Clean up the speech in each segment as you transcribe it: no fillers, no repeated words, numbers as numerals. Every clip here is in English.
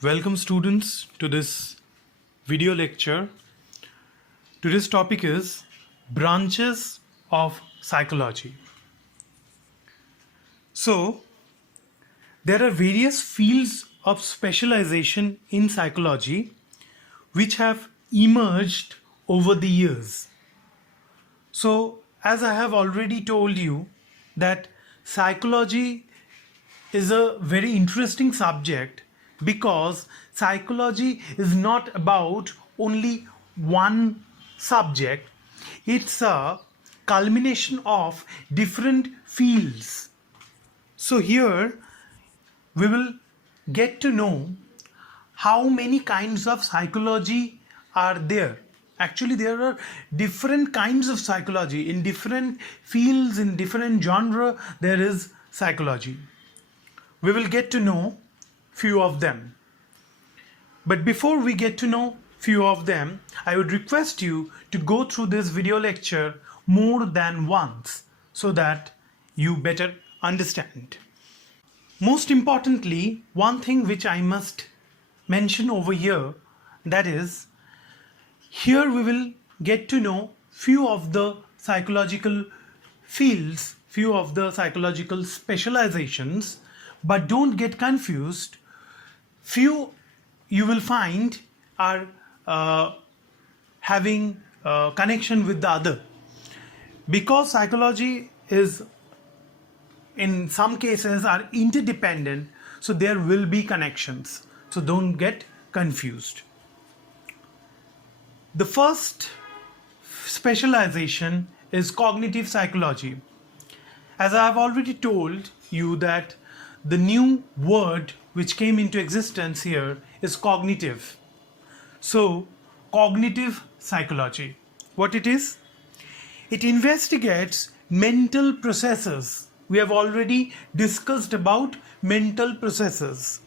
Welcome students to this video lecture. Today's topic is branches of psychology. So there are various fields of specialization in psychology which have emerged over the years. So as I have already told you that psychology is a very interesting subject because psychology is not about only one subject. It's a culmination of different fields. So here we will get to know how many kinds of psychology are there. Actually, there are different kinds of psychology in different fields, in different genre. There is psychology. We will get to know few of them. But before we get to know few of them, I would request you to go through this video lecture more than once so that you better understand. Most importantly, one thing which I must mention over here, that is, here we will get to know few of the psychological fields, few of the psychological specializations, but don't get confused. Few you will find are having connection with the other, because psychology is in some cases are interdependent, so there will be connections, so don't get confused. The first specialization is cognitive psychology. As I have already told you that the new word which came into existence here is cognitive. So, cognitive psychology. What it is? It investigates mental processes. We have already discussed about mental processes.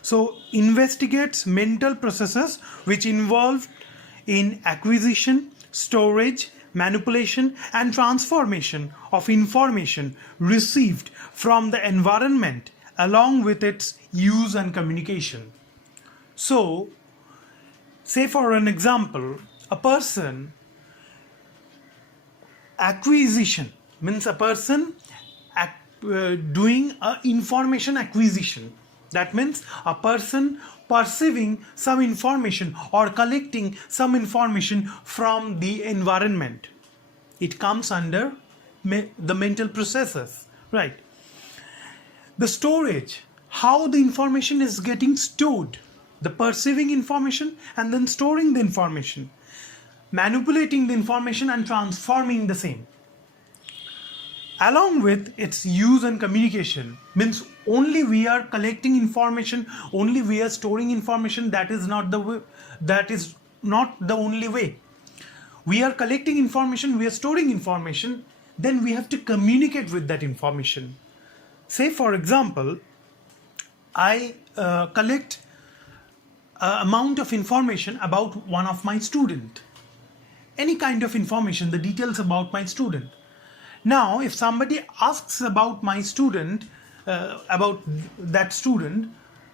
So, investigates mental processes which involve in acquisition, storage, manipulation and transformation of information received from the environment along with its use and communication. So, say for an example, a person acquisition means a person doing a information acquisition. That means a person perceiving some information or collecting some information from the environment. It comes under the mental processes, right? The storage, how the information is getting stored, the perceiving information and then storing the information, manipulating the information and transforming the same. Along with its use and communication, means only we are collecting information, only we are storing information. That is not the way, that is not the only way. We are collecting information, we are storing information, then we have to communicate with that information. Say for example, I collect an amount of information about one of my student, any kind of information, the details about my student. Now, if somebody asks about my student, about that student,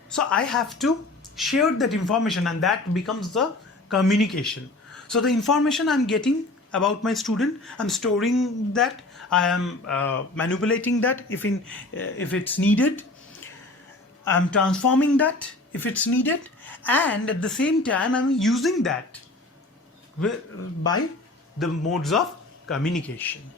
so I have to share that information and that becomes the communication. So the information I'm getting about my student, I'm storing that, I am manipulating that if it's needed, I'm transforming that if it's needed, and at the same time I'm using that by the modes of communication.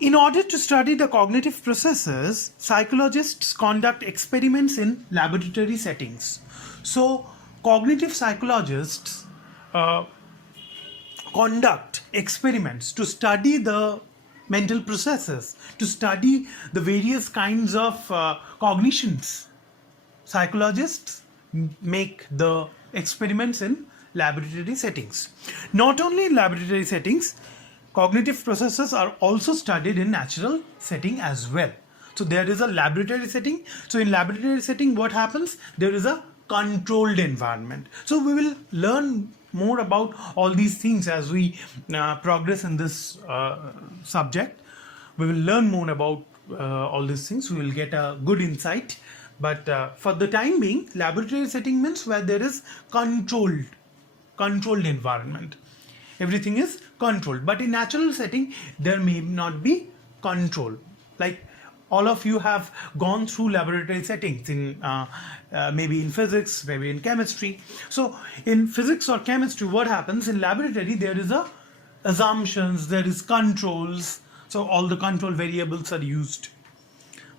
In order to study the cognitive processes, psychologists conduct experiments in laboratory settings. So, cognitive psychologists conduct experiments to study the mental processes, to study the various kinds of cognitions. Psychologists make the experiments in laboratory settings. Not only in laboratory settings, cognitive processes are also studied in natural setting as well. So there is a laboratory setting. So in laboratory setting, what happens? There is a controlled environment. So we will learn more about all these things as we progress in this subject. We will learn more about all these things. We will get a good insight But for the time being, laboratory setting means where there is controlled environment. Everything is controlled. But in natural setting, there may not be control. Like all of you have gone through laboratory settings in maybe in physics, maybe in chemistry. So in physics or chemistry, what happens in laboratory? There is a assumptions, there is controls. So all the control variables are used.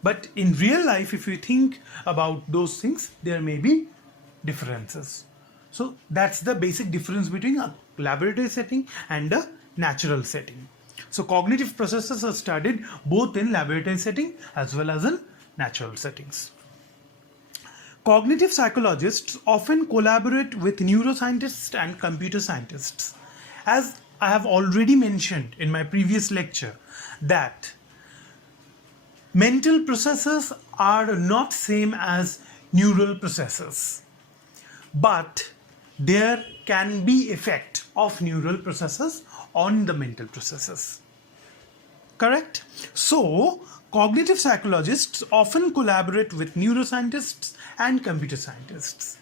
But in real life, if you think about those things, there may be differences. So that's the basic difference between a laboratory setting and a natural setting. So cognitive processes are studied both in laboratory setting as well as in natural settings. Cognitive psychologists often collaborate with neuroscientists and computer scientists. As I have already mentioned in my previous lecture, that mental processes are not same as neural processes, but there can be effect of neural processes on the mental processes. Correct? So, cognitive psychologists often collaborate with neuroscientists and computer scientists.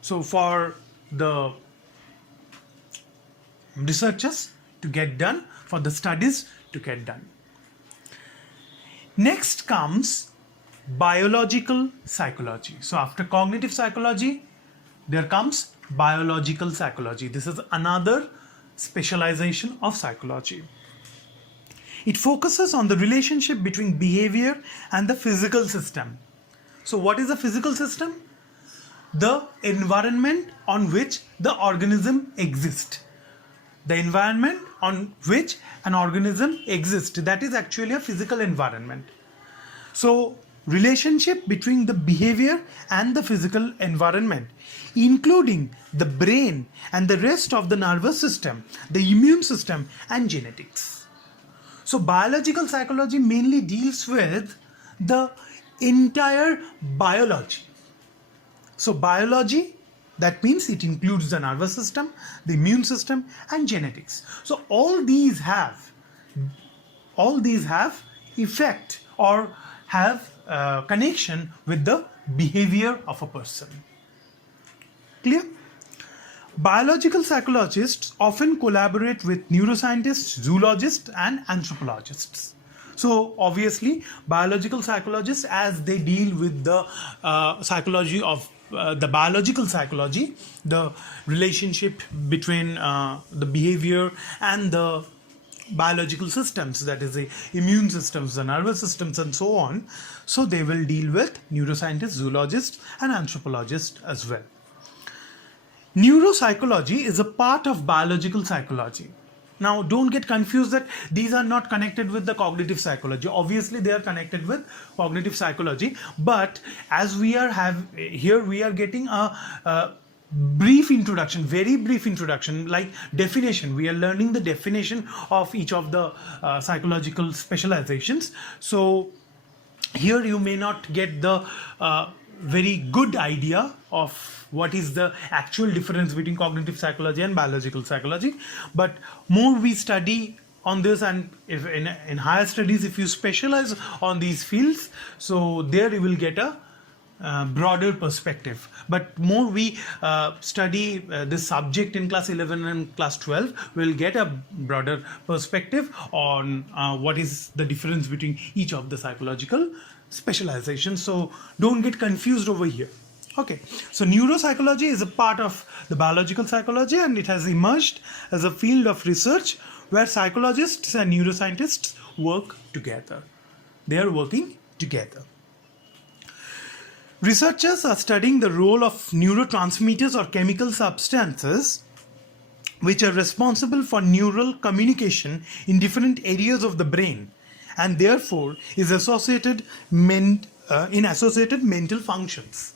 So, for the researchers to get done, for the studies to get done. Next comes biological psychology. So after cognitive psychology, there comes biological psychology. This is another specialization of psychology. It focuses on the relationship between behavior and the physical system. So what is the physical system? The environment on which the organism exists. The environment on which an organism exists, that is actually a physical environment. So relationship between the behavior and the physical environment, including the brain and the rest of the nervous system, the immune system and genetics. So biological psychology mainly deals with the entire biology. So biology, that means it includes the nervous system, the immune system and genetics. So all these have effect or have connection with the behavior of a person. Clear? Biological psychologists often collaborate with neuroscientists, zoologists and anthropologists. So obviously biological psychologists, as they deal with the psychology of the biological psychology, the relationship between the behavior and the biological systems, that is the immune systems, the nervous systems and so on. So they will deal with neuroscientists, zoologists and anthropologists as well. Neuropsychology is a part of biological psychology. Now don't get confused that these are not connected with the cognitive psychology. Obviously they are connected with cognitive psychology, but as we are here we are getting a brief introduction, very brief introduction, like definition. We are learning the definition of each of the psychological specializations. So here you may not get the very good idea of what is the actual difference between cognitive psychology and biological psychology, but more we study on this, and if in higher studies, if you specialize on these fields, so there you will get a broader perspective. But more we study this subject in class 11 and class 12, we'll get a broader perspective on what is the difference between each of the psychological specializations. So don't get confused over here. Okay, so neuropsychology is a part of the biological psychology, and it has emerged as a field of research where psychologists and neuroscientists work together. They are working together. Researchers are studying the role of neurotransmitters or chemical substances which are responsible for neural communication in different areas of the brain, and therefore is associated in associated mental functions.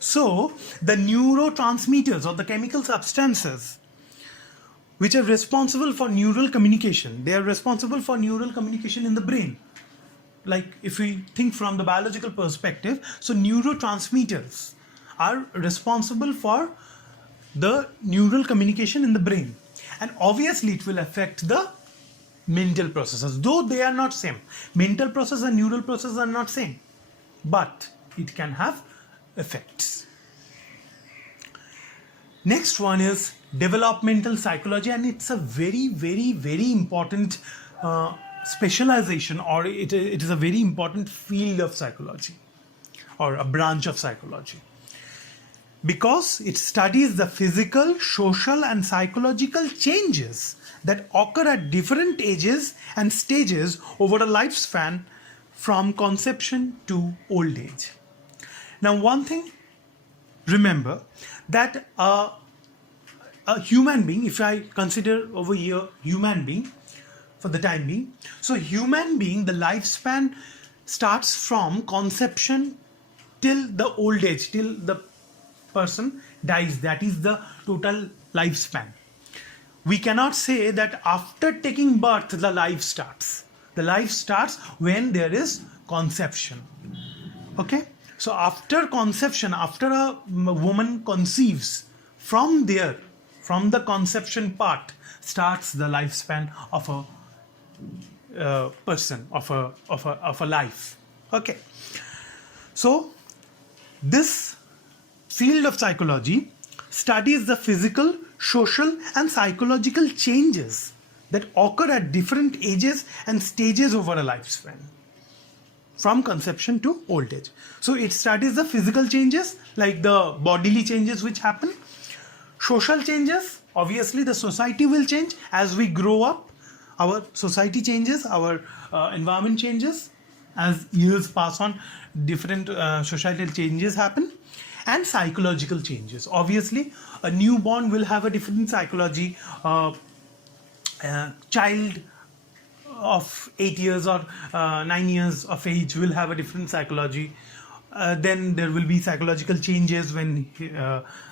So the neurotransmitters or the chemical substances which are responsible for neural communication, they are responsible for neural communication in the brain. Like if we think from the biological perspective, so neurotransmitters are responsible for the neural communication in the brain, and obviously it will affect the mental processes, though they are not same. Mental process and neural process are not same, but it can have effects. Next one is developmental psychology, and it's a very, very, very important specialization, or it is a very important field of psychology, or a branch of psychology, because it studies the physical, social, and psychological changes that occur at different ages and stages over a lifespan from conception to old age. Now, one thing, remember that a human being, if I consider over here human being for the time being, so human being, the lifespan starts from conception till the old age, till the person dies. That is the total lifespan. We cannot say that after taking birth the life starts. The life starts when there is conception. Okay, so after conception, after a woman conceives, from there, from the conception part starts the lifespan of a person, of a life. Okay, so this field of psychology studies the physical, social, and psychological changes that occur at different ages and stages over a lifespan from conception to old age. So it studies the physical changes, like the bodily changes which happen. Social changes, obviously the society will change as we grow up. Our society changes, our environment changes. As years pass on, different societal changes happen. And psychological changes. Obviously, a newborn will have a different psychology. Child of 8 years or 9 years of age will have a different psychology. Then there will be psychological changes when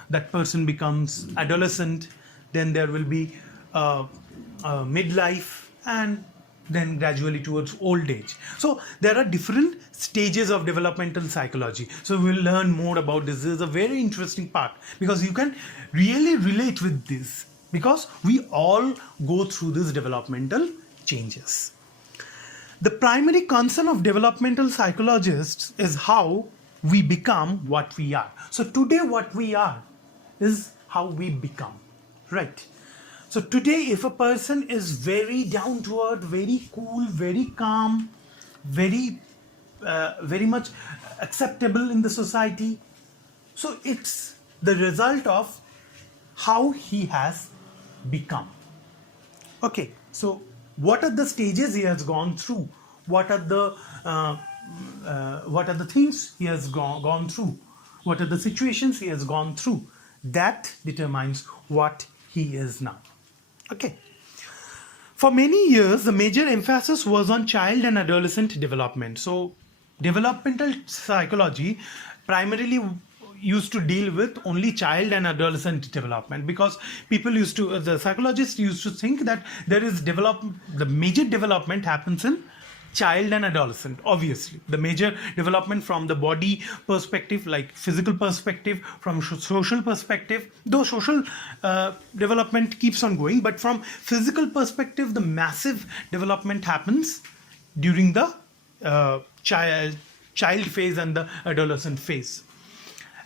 that person becomes adolescent. Then there will be midlife, and then gradually towards old age. So there are different stages of developmental psychology. So we'll learn more about this. This is a very interesting part, because you can really relate with this, because we all go through these developmental changes. The primary concern of developmental psychologists is how we become what we are. So today what we are is how we become, right? So today, if a person is very down to earth, very cool, very calm, very much acceptable in the society, so it's the result of how he has become. Okay, so what are the stages he has gone through? What are the things he has gone through? What are the situations he has gone through? That determines what he is now. Okay. For many years, the major emphasis was on child and adolescent development. So, developmental psychology primarily used to deal with only child and adolescent development, because the psychologists used to think that the major development happens in child and adolescent. Obviously, the major development from the body perspective, like physical perspective, from social perspective, though social development keeps on going, but from physical perspective, the massive development happens during the child phase and the adolescent phase.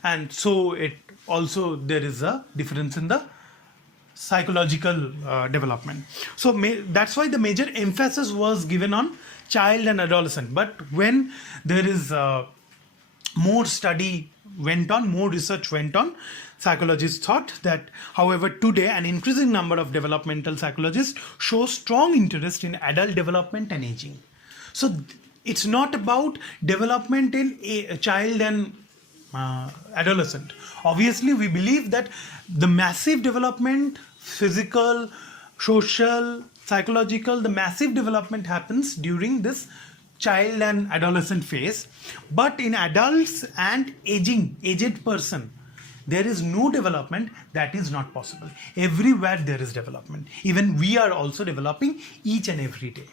And so there is a difference in the psychological development. So that's why the major emphasis was given on child and adolescent. But when there is more study went on, more research went on, psychologists thought that, however, today an increasing number of developmental psychologists show strong interest in adult development and aging. So it's not about development in a child and adolescent. Obviously, we believe that the massive development, physical, social, psychological, the massive development happens during this child and adolescent phase. But in adults and aged person, there is no development. That is not possible. Everywhere there is development. Even we are also developing each and every day.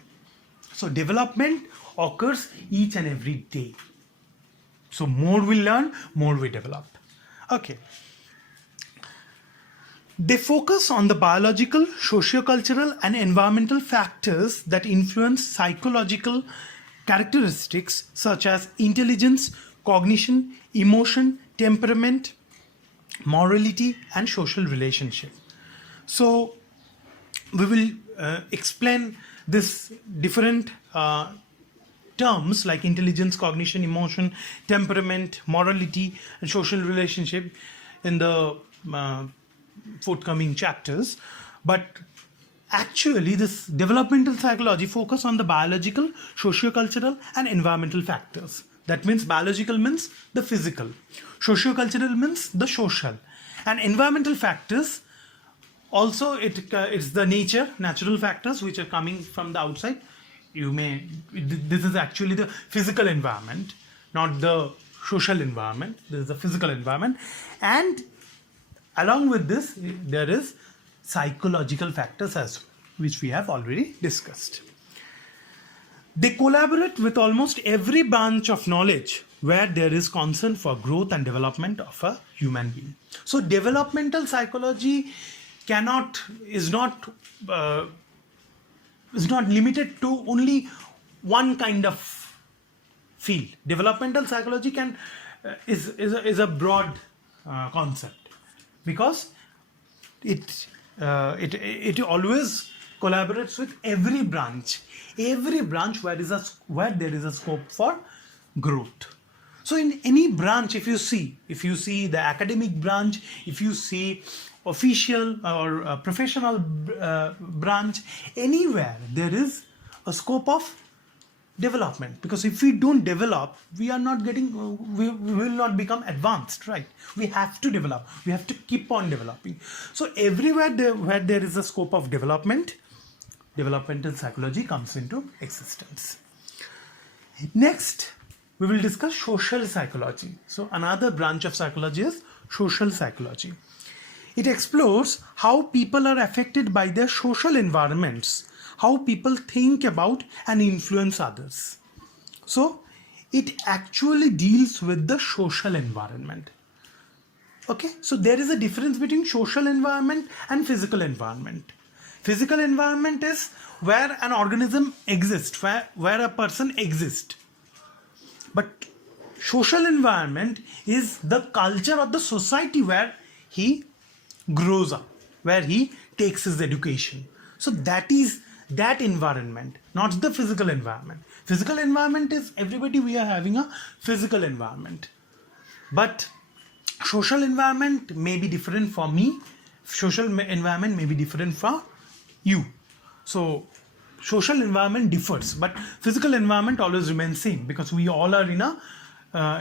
So development occurs each and every day. So more we learn, more we develop. Okay. They focus on the biological, socio-cultural, and environmental factors that influence psychological characteristics such as intelligence, cognition, emotion, temperament, morality, and social relationship. So we will explain this different terms like intelligence, cognition, emotion, temperament, morality, and social relationship in the forthcoming chapters. But actually, this developmental psychology focus on the biological, socio-cultural, and environmental factors. That means biological means the physical, socio-cultural means the social, and environmental factors also it's the natural factors which are coming from the outside. This is actually the physical environment, not the social environment. This is the physical environment, and along with this there is psychological factors as well, which we have already discussed. They collaborate with almost every branch of knowledge where there is concern for growth and development of a human being. So developmental psychology is not limited to only one kind of field. Developmental psychology is a broad concept, because it always collaborates with every branch where there is a scope for growth. So in any branch, if you see the academic branch, if you see official or professional branch, anywhere there is a scope of development, because if we don't develop, we will not become advanced, right? We have to develop, we have to keep on developing. So everywhere where there is a scope of development, developmental psychology comes into existence. Next, we will discuss social psychology. So another branch of psychology is social psychology. It explores how people are affected by their social environments, how people think about and influence others. So it actually deals with the social environment. Okay, so there is a difference between social environment and physical environment. Physical environment is where an organism exists, where a person exists. But social environment is the culture of the society where he grows up, where he takes his education. So that is that environment, not the physical environment. Physical environment is everybody, we are having a physical environment. But social environment may be different for me, social environment may be different for you. So social environment differs, but physical environment always remains same, because we all are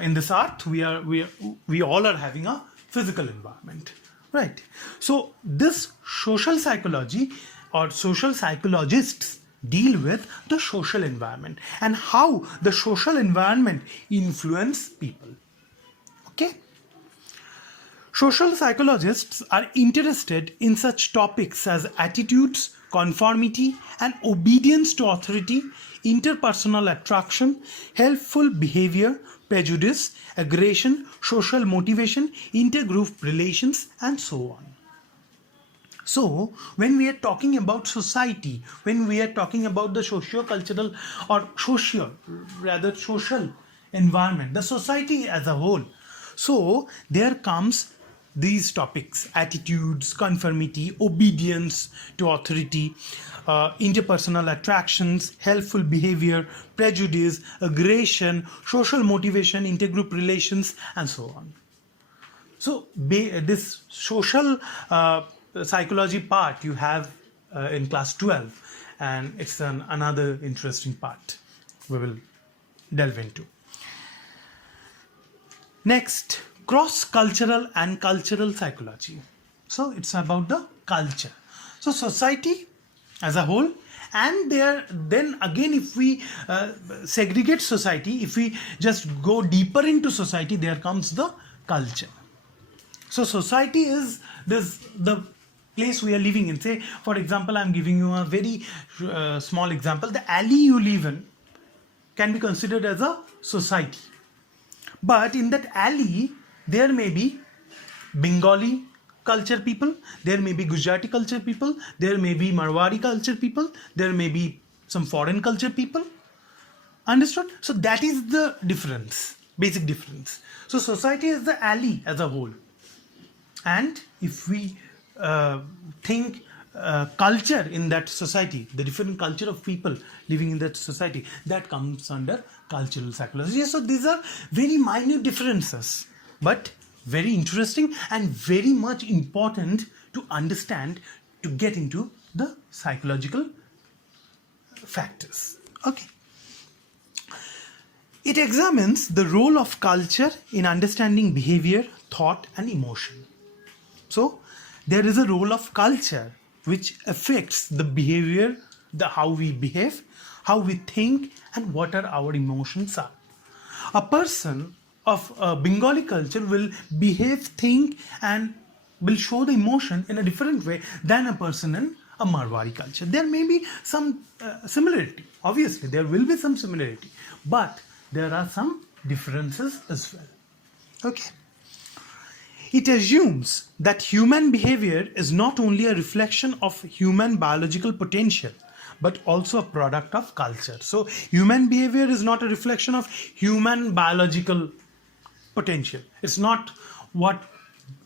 in this earth, we all are having a physical environment, right? So this social psychology or social psychologists deal with the social environment and how the social environment influence people. Okay. Social psychologists are interested in such topics as attitudes, conformity, and obedience to authority, interpersonal attraction, helpful behavior, prejudice, aggression, social motivation, intergroup relations, and so on. So, when we are talking about society, when we are talking about the socio-cultural or social environment, the society as a whole, so there comes these topics: attitudes, conformity, obedience to authority, interpersonal attractions, helpful behavior, prejudice, aggression, social motivation, intergroup relations, and so on. So this social psychology part you have in class 12, and it's another interesting part we will delve into. Then cross-cultural and cultural psychology. So it's about the culture. So society as a whole, and then again, if we segregate society, if we just go deeper into society, there comes the culture. So society is the place we are living in. Say, for example, I'm giving you a very small example. The alley you live in can be considered as a society. But in that alley, there may be Bengali culture people, there may be Gujarati culture people, there may be Marwari culture people, there may be some foreign culture people. Understood? So that is the difference. Basic difference. So society is the alley as a whole. And if we think culture in that society, the different culture of people living in that society, that comes under cultural psychology. So these are very minute differences, but very interesting and very much important to understand to get into the psychological factors. Okay. It examines the role of culture in understanding behavior, thought, and emotion. So there is a role of culture which affects the behavior, the how we behave, how we think, and what are our emotions are. A person of a Bengali culture will behave, think, and will show the emotion in a different way than a person in a Marwari culture. There may be some similarity. Obviously, there will be some similarity, but there are some differences as well. Okay. It assumes that human behavior is not only a reflection of human biological potential, but also a product of culture. So, human behavior is not a reflection of human biological potential. It's not what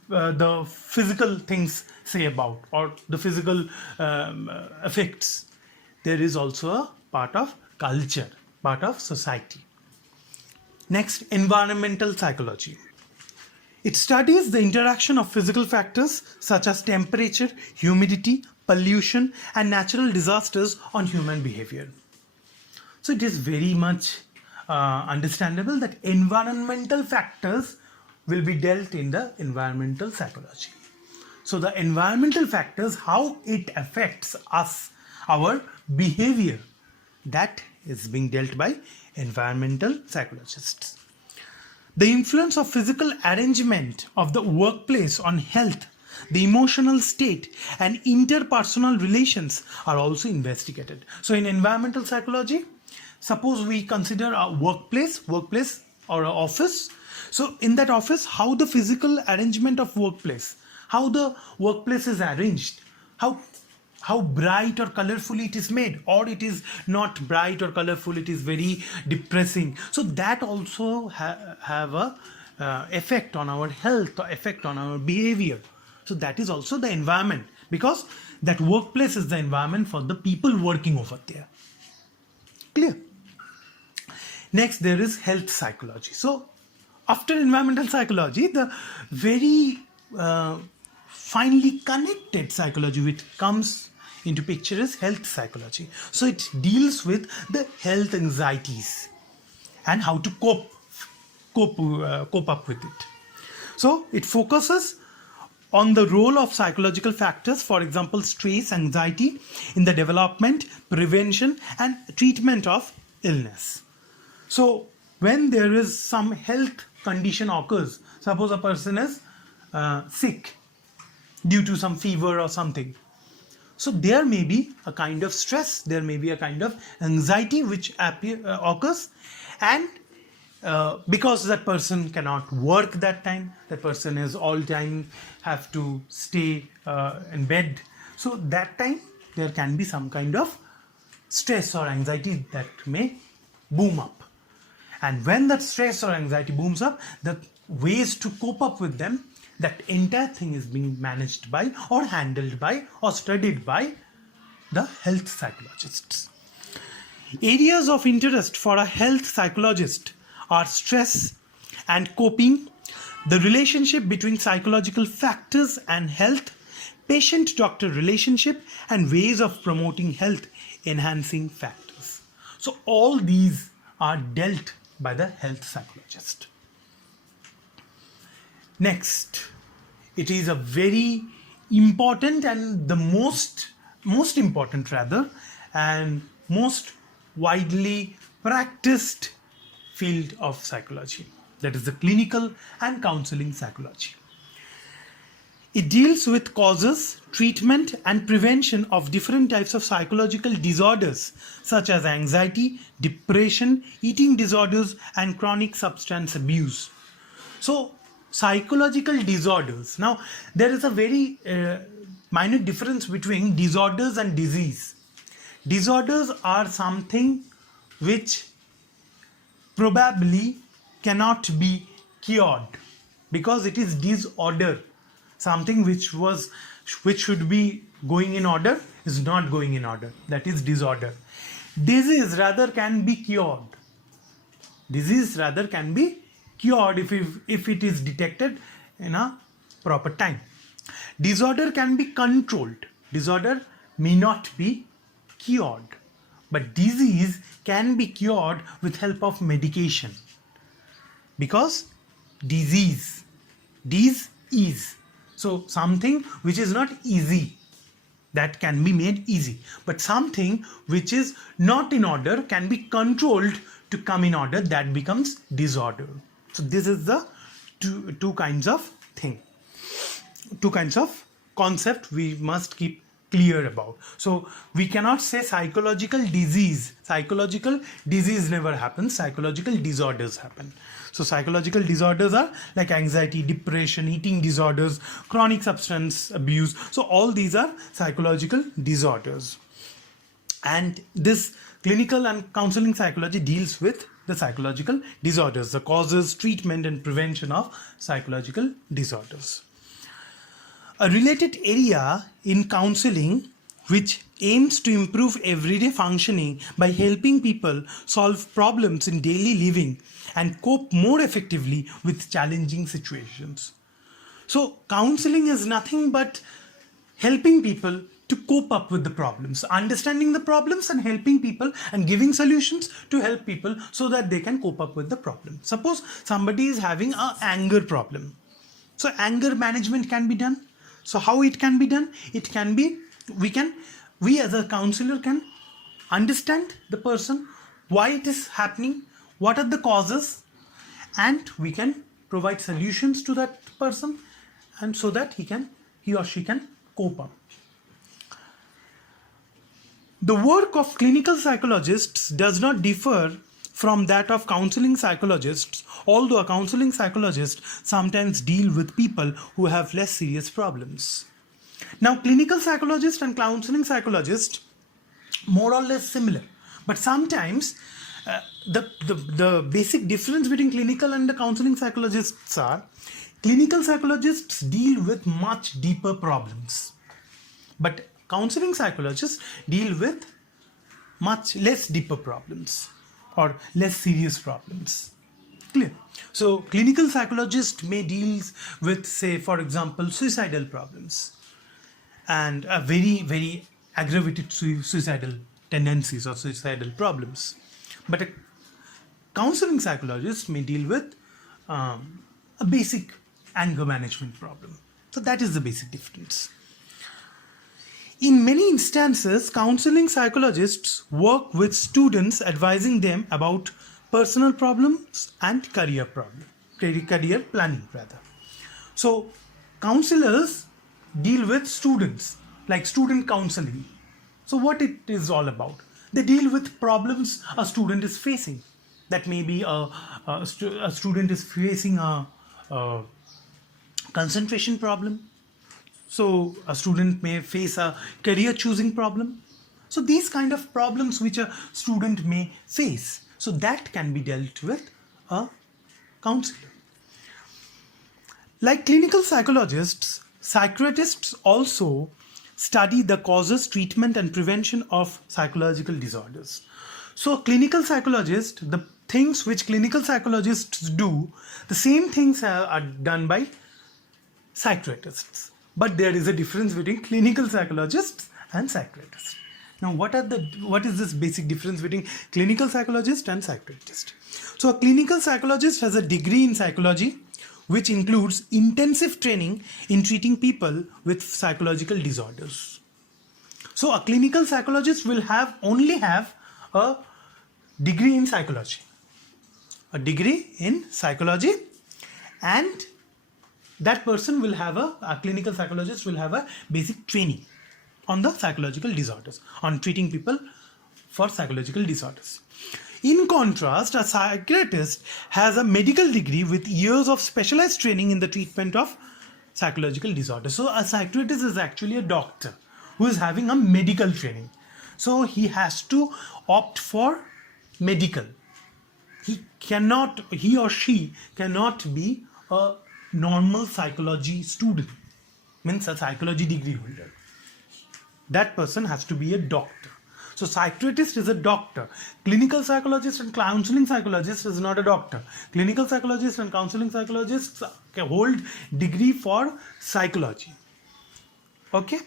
the physical things say about or the physical effects. There is also a part of culture, part of society. Next, environmental psychology. It studies the interaction of physical factors such as temperature, humidity, pollution, and natural disasters on human behavior. So it is very much understandable that environmental factors will be dealt in the environmental psychology. So the environmental factors, how it affects us, our behavior, that is being dealt by environmental psychologists. The influence of physical arrangement of the workplace on health, the emotional state, and interpersonal relations are also investigated. So in environmental psychology, suppose we consider a workplace or an office. So in that office, how the physical arrangement of workplace, how the workplace is arranged, how bright or colorful it is made, or it is not bright or colorful, it is very depressing. So that also have a effect on our health, or effect on our behavior. So that is also the environment, because that workplace is the environment for the people working over there. Clear? Next, there is health psychology. So after environmental psychology, the very finely connected psychology which comes into picture is health psychology. So it deals with the health anxieties and how to cope up with it. So it focuses on the role of psychological factors, for example, stress, anxiety, in the development, prevention, and treatment of illness. So when there is some health condition occurs, suppose a person is sick due to some fever or something, so there may be a kind of stress, there may be a kind of anxiety which occurs, and because that person cannot work that time, that person is all time have to stay in bed, so that time there can be some kind of stress or anxiety that may boom up. And when that stress or anxiety booms up, the ways to cope up with them, that entire thing is being managed by or handled by or studied by the health psychologists. Areas of interest for a health psychologist are stress and coping, the relationship between psychological factors and health, patient-doctor relationship, and ways of promoting health enhancing factors. So all these are dealt by the health psychologist. Next, it is a very important and the most important rather, and most widely practiced field of psychology, that is the clinical and counselling psychology. It deals with causes, treatment, and prevention of different types of psychological disorders such as anxiety, depression, eating disorders, and chronic substance abuse. So psychological disorders. Now, there is a very minor difference between disorders and disease. Disorders are something which probably cannot be cured because it is disorder. Something which should be going in order is not going in order. That is disorder. Disease rather can be cured. Disease rather can be cured if it is detected in a proper time. Disorder can be controlled. Disorder may not be cured. But disease can be cured with help of medication. Because disease is. So something which is not easy, that can be made easy. But something which is not in order can be controlled to come in order, that becomes disorder. So this is the two kinds of thing. Two kinds of concept we must keep clear about. So we cannot say psychological disease. Psychological disease never happens. Psychological disorders happen. So psychological disorders are like anxiety, depression, eating disorders, chronic substance abuse. So all these are psychological disorders. And this clinical and counseling psychology deals with the psychological disorders, the causes, treatment and prevention of psychological disorders. A related area in counseling which aims to improve everyday functioning by helping people solve problems in daily living and cope more effectively with challenging situations. So counseling is nothing but helping people to cope up with the problems, understanding the problems and helping people and giving solutions to help people so that they can cope up with the problem. Suppose somebody is having an anger problem. So anger management can be done. So how it can be done? It can be, we as a counselor can understand the person, why it is happening, what are the causes, and we can provide solutions to that person, and so that he or she can cope up. The work of clinical psychologists does not differ from that of counseling psychologists, although a counseling psychologist sometimes deal with people who have less serious problems. Now, clinical psychologist and counseling psychologist more or less similar, but sometimes the basic difference between clinical and the counseling psychologists are clinical psychologists deal with much deeper problems, but counseling psychologists deal with much less deeper problems or less serious problems. Clear? So clinical psychologist may deal with, say, for example, suicidal problems and a very, very aggravated suicidal tendencies or suicidal problems. But a counseling psychologist may deal with a basic anger management problem. So that is the basic difference. In many instances, counseling psychologists work with students, advising them about personal problems and career planning rather. So counselors deal with students, like student counseling. So what it is all about? They deal with problems a student is facing. That may be a student is facing a concentration problem. So a student may face a career choosing problem. So these kind of problems which a student may face, so that can be dealt with a counselor. Like clinical psychologists, psychiatrists also study the causes, treatment and prevention of psychological disorders. So clinical psychologists, the things which clinical psychologists do, the same things are done by psychiatrists. But there is a difference between clinical psychologists and psychiatrists. Now, what is this basic difference between clinical psychologist and psychiatrist? So, a clinical psychologist has a degree in psychology, which includes intensive training in treating people with psychological disorders. So, a clinical psychologist will only have a degree in psychology, and that person will have a clinical psychologist will have a basic training on the psychological disorders, on treating people for psychological disorders. In contrast, a psychiatrist has a medical degree with years of specialized training in the treatment of psychological disorders. So a psychiatrist is actually a doctor who is having a medical training. So he has to opt for medical. he or she cannot be a normal psychology student, means a psychology degree holder. That person has to be a doctor. So psychiatrist is a doctor. Clinical psychologist and counselling psychologist is not a doctor. Clinical psychologist and counselling psychologists hold degree for psychology. Okay.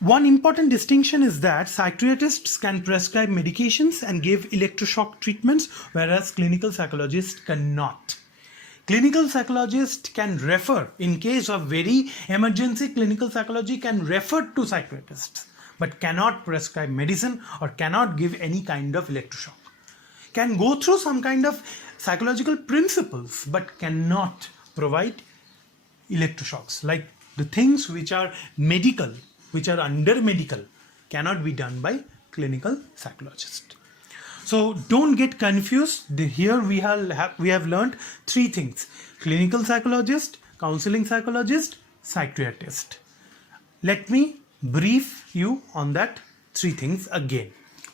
One important distinction is that psychiatrists can prescribe medications and give electroshock treatments, whereas clinical psychologists cannot. Clinical psychologist can refer, in case of very emergency, clinical psychology can refer to psychiatrists, but cannot prescribe medicine or cannot give any kind of electroshock. Can go through some kind of psychological principles, but cannot provide electroshocks. Like the things which are medical, which are under medical, cannot be done by clinical psychologist. So don't get confused. Here we have learned three things: clinical psychologist, counseling psychologist, psychiatrist. Let me brief you on that three things again.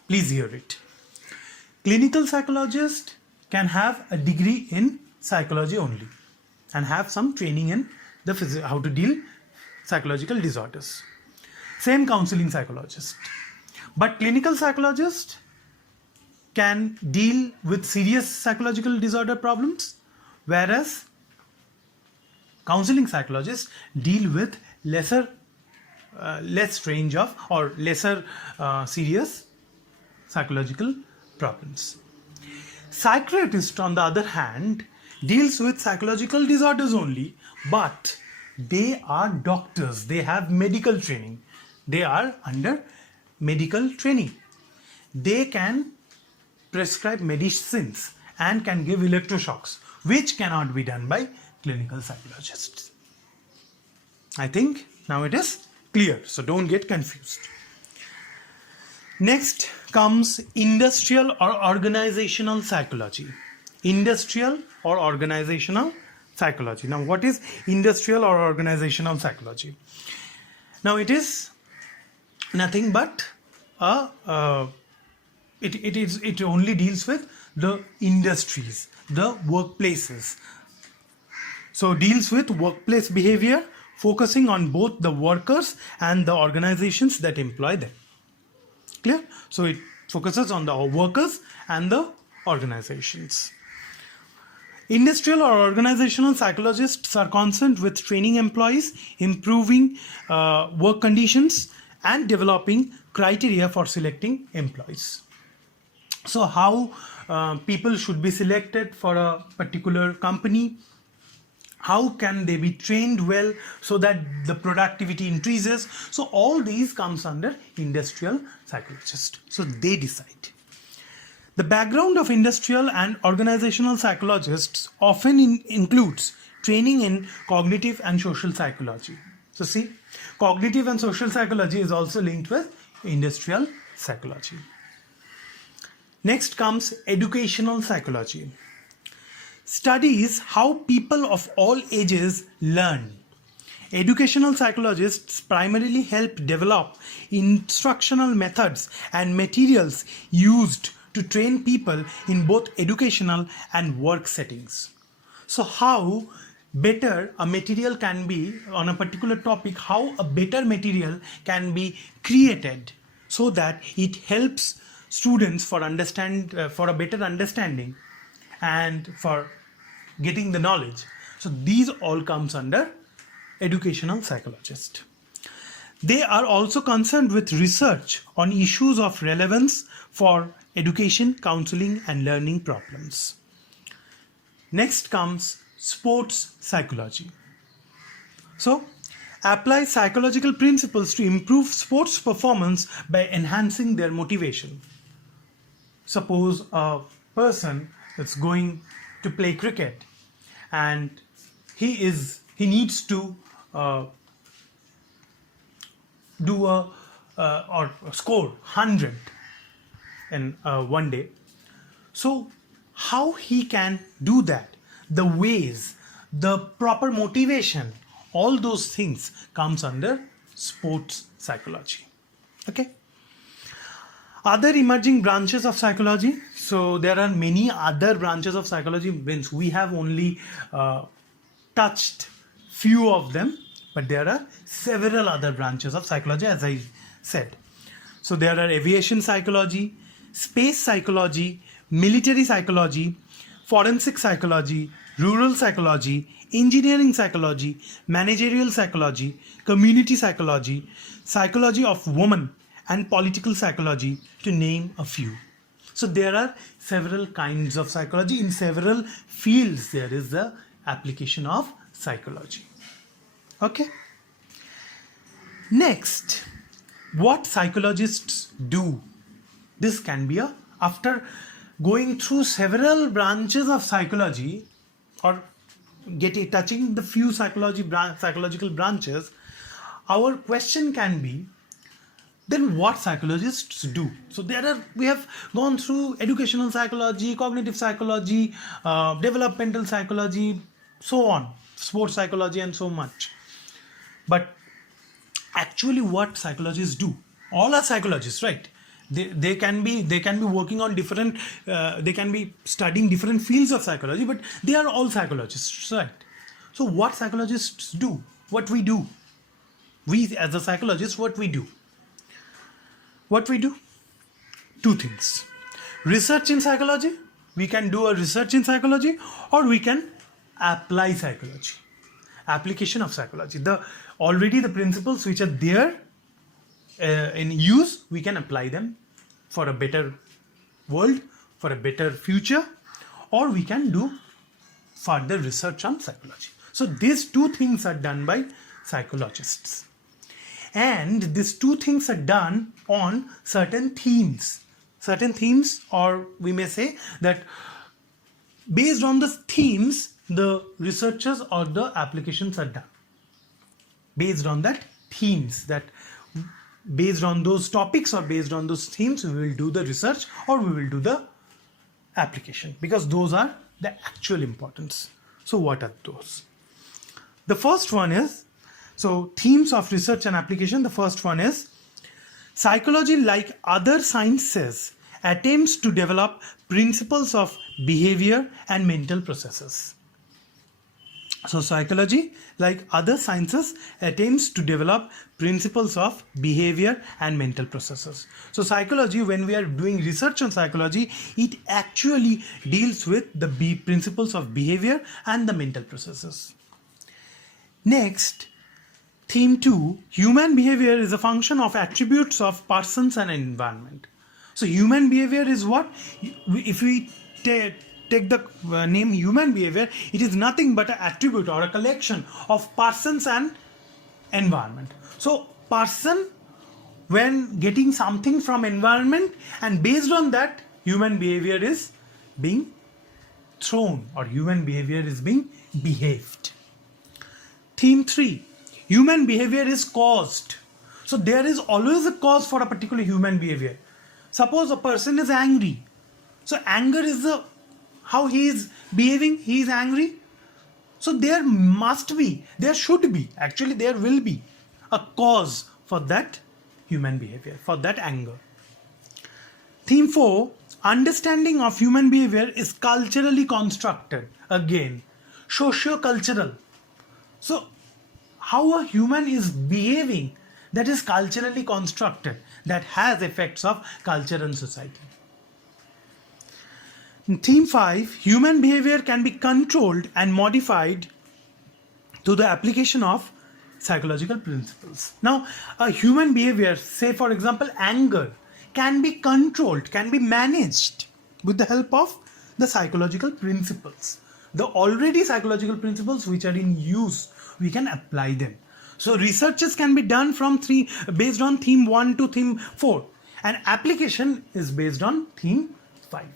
Please hear it. Clinical psychologist can have a degree in psychology only and have some training in how to deal psychological disorders. Same counseling psychologist. But clinical psychologist can deal with serious psychological disorder problems, whereas counseling psychologists deal with less range of or lesser serious psychological problems. Psychiatrist, on the other hand, deals with psychological disorders only, but they are doctors. They have medical training. They are under medical training. They can prescribe medicines and can give electroshocks, which cannot be done by clinical psychologists. I think now it is clear, so don't get confused. Next comes industrial or organizational psychology. Industrial or organizational psychology. Now, what is industrial or organizational psychology? Now, it is nothing but it only deals with the industries, the workplaces. So deals with workplace behavior, focusing on both the workers and the organizations that employ them. Clear? So it focuses on the workers and the organizations. Industrial or organizational psychologists are concerned with training employees, improving work conditions, and developing criteria for selecting employees. So how people should be selected for a particular company, how can they be trained well so that the productivity increases. So all these comes under industrial psychologist. So they decide. The background of industrial and organizational psychologists often includes training in cognitive and social psychology. So see, cognitive and social psychology is also linked with industrial psychology. Next comes educational psychology. Studies how people of all ages learn. Educational psychologists primarily help develop instructional methods and materials used to train people in both educational and work settings. So how better a material can be on a particular topic, how a better material can be created so that it helps students for a better understanding and for getting the knowledge. So these all comes under educational psychologist. They are also concerned with research on issues of relevance for education, counseling, and learning problems. Next comes sports psychology. So apply psychological principles to improve sports performance by enhancing their motivation. Suppose a person is going to play cricket and he needs to do or score 100 in one day. So how he can do that, the ways, the proper motivation, all those things comes under sports psychology. Okay. Other emerging branches of psychology. So there are many other branches of psychology. Means we have only touched few of them, but there are several other branches of psychology, as I said. So there are aviation psychology, space psychology, military psychology, forensic psychology, rural psychology, engineering psychology, managerial psychology, community psychology, psychology of women, and political psychology, to name a few. So there are several kinds of psychology. In several fields there is the application of psychology. Okay. Next, what psychologists do. This can be after going through several branches of psychology, or touching the few psychological branches, our question can be, then what psychologists do. So we have gone through educational psychology, cognitive psychology, developmental psychology, so on, sports psychology, and so much. But actually what psychologists do, all are psychologists, right? They can be working on different, they can be studying different fields of psychology, but they are all psychologists, right? So what psychologists do, what we do, we as a psychologist, what we do, two things. Research in psychology, we can do a research in psychology, or we can apply psychology, application of psychology. Already the principles which are there in use, we can apply them for a better world, for a better future, or we can do further research on psychology. So these two things are done by psychologists, and these two things are done on certain themes, or we may say that based on the themes, the researches or the applications are done. Based on that themes, that based on those topics or based on those themes, we will do the research or we will do the application, because those are the actual importance. So what are those? The first one is, so themes of research and application, the first one is, psychology, like other sciences, attempts to develop principles of behavior and mental processes. So psychology, like other sciences, attempts to develop principles of behavior and mental processes. So psychology, when we are doing research on psychology, it actually deals with the principles of behavior and the mental processes. Next, theme 2, human behavior is a function of attributes of persons and environment. So human behavior is what? If we take the name human behavior, it is nothing but an attribute or a collection of persons and environment. So person, when getting something from environment, and based on that, human behavior is being thrown, or human behavior is being behaved. Theme 3, human behavior is caused. So there is always a cause for a particular human behavior. Suppose a person is angry. So anger is how he is behaving, he is angry. So there should be, actually there will be a cause for that human behavior, for that anger. Theme 4, understanding of human behavior is culturally constructed. Again, socio-cultural. So how a human is behaving, that is culturally constructed, that has effects of culture and society. In theme 5, human behavior can be controlled and modified to the application of psychological principles. Now, a human behavior, say for example anger, can be controlled, can be managed with the help of the psychological principles. The already psychological principles which are in use, we can apply them. So researches can be done based on theme 1 to theme 4, and application is based on theme 5.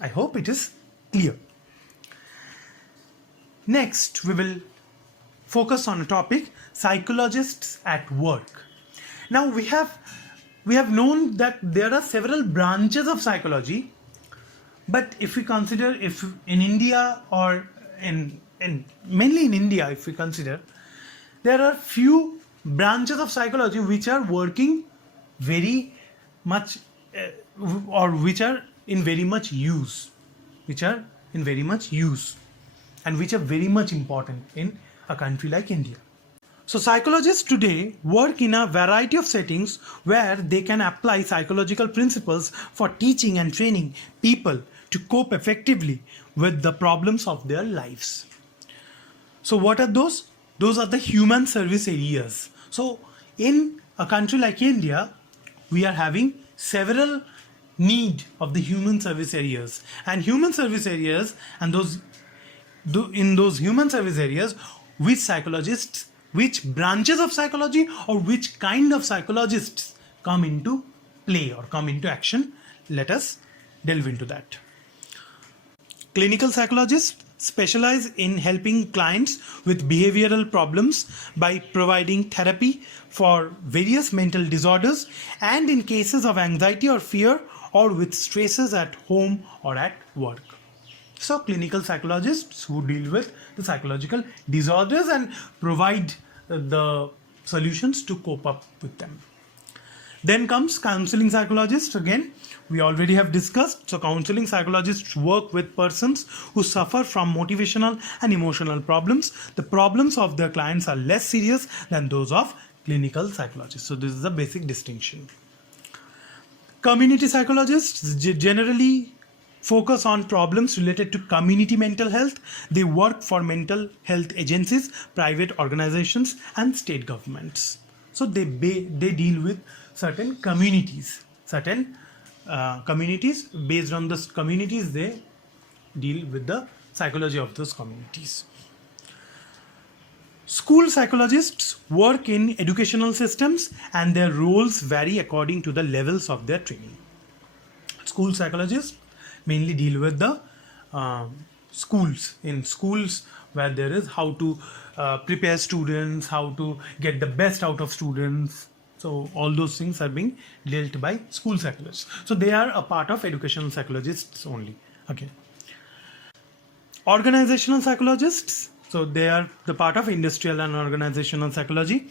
I hope it is clear. Next, we will focus on a topic, psychologists at work. Now we have known that there are several branches of psychology, but if we consider, if in India, or mainly in India, if we consider, there are few branches of psychology which are working very much or which are in very much use, and which are very much important in a country like India. So psychologists today work in a variety of settings where they can apply psychological principles for teaching and training people to cope effectively with the problems of their lives. So what are those? Those are the human service areas. So in a country like India, we are having several need of the human service areas, and human service areas, and in those human service areas, which psychologists, which branches of psychology, or which kind of psychologists come into play or come into action. Let us delve into that. Clinical psychologists specialize in helping clients with behavioral problems by providing therapy for various mental disorders and in cases of anxiety or fear or with stresses at home or at work. So clinical psychologists who deal with the psychological disorders and provide the solutions to cope up with them. Then comes counselling psychologists. Again, we already have discussed. So counselling psychologists work with persons who suffer from motivational and emotional problems. The problems of their clients are less serious than those of clinical psychologists. So this is a basic distinction. Community psychologists generally focus on problems related to community mental health. They work for mental health agencies, private organizations, and state governments. So they deal with certain communities. Communities, based on those communities, they deal with the psychology of those communities. School psychologists work in educational systems and their roles vary according to the levels of their training. School psychologists mainly deal with the schools. In schools where there is how to prepare students, how to get the best out of students. So all those things are being dealt by school psychologists. So they are a part of educational psychologists only. Okay. Organizational psychologists. So they are the part of industrial and organizational psychology.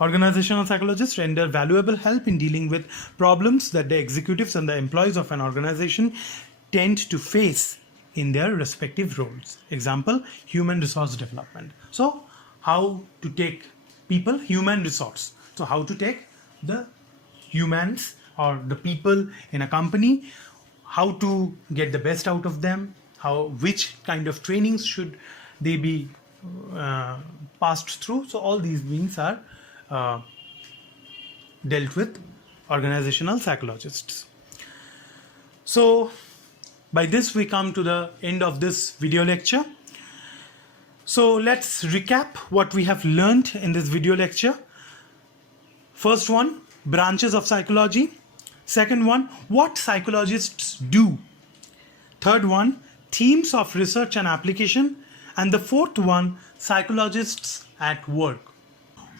Organizational psychologists render valuable help in dealing with problems that the executives and the employees of an organization tend to face in their respective roles. Example, human resource development. So how to take people, human resource. So how to take the humans or the people in a company, how to get the best out of them, which kind of trainings should they be passed through. So all these things are dealt with organizational psychologists. So by this we come to the end of this video lecture. So let's recap what we have learned in this video lecture. First one, branches of psychology. Second one, what psychologists do. Third one, themes of research and application. And the fourth one, psychologists at work.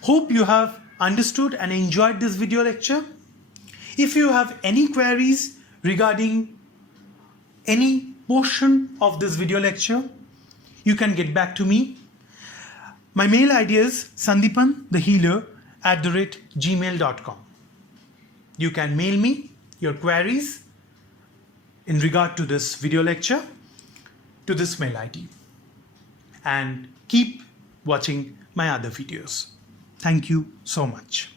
Hope you have understood and enjoyed this video lecture. If you have any queries regarding any portion of this video lecture, you can get back to me. My mail ID is sandipanthehealer@gmail.com. You can mail me your queries in regard to this video lecture to this mail ID. And keep watching my other videos. Thank you so much.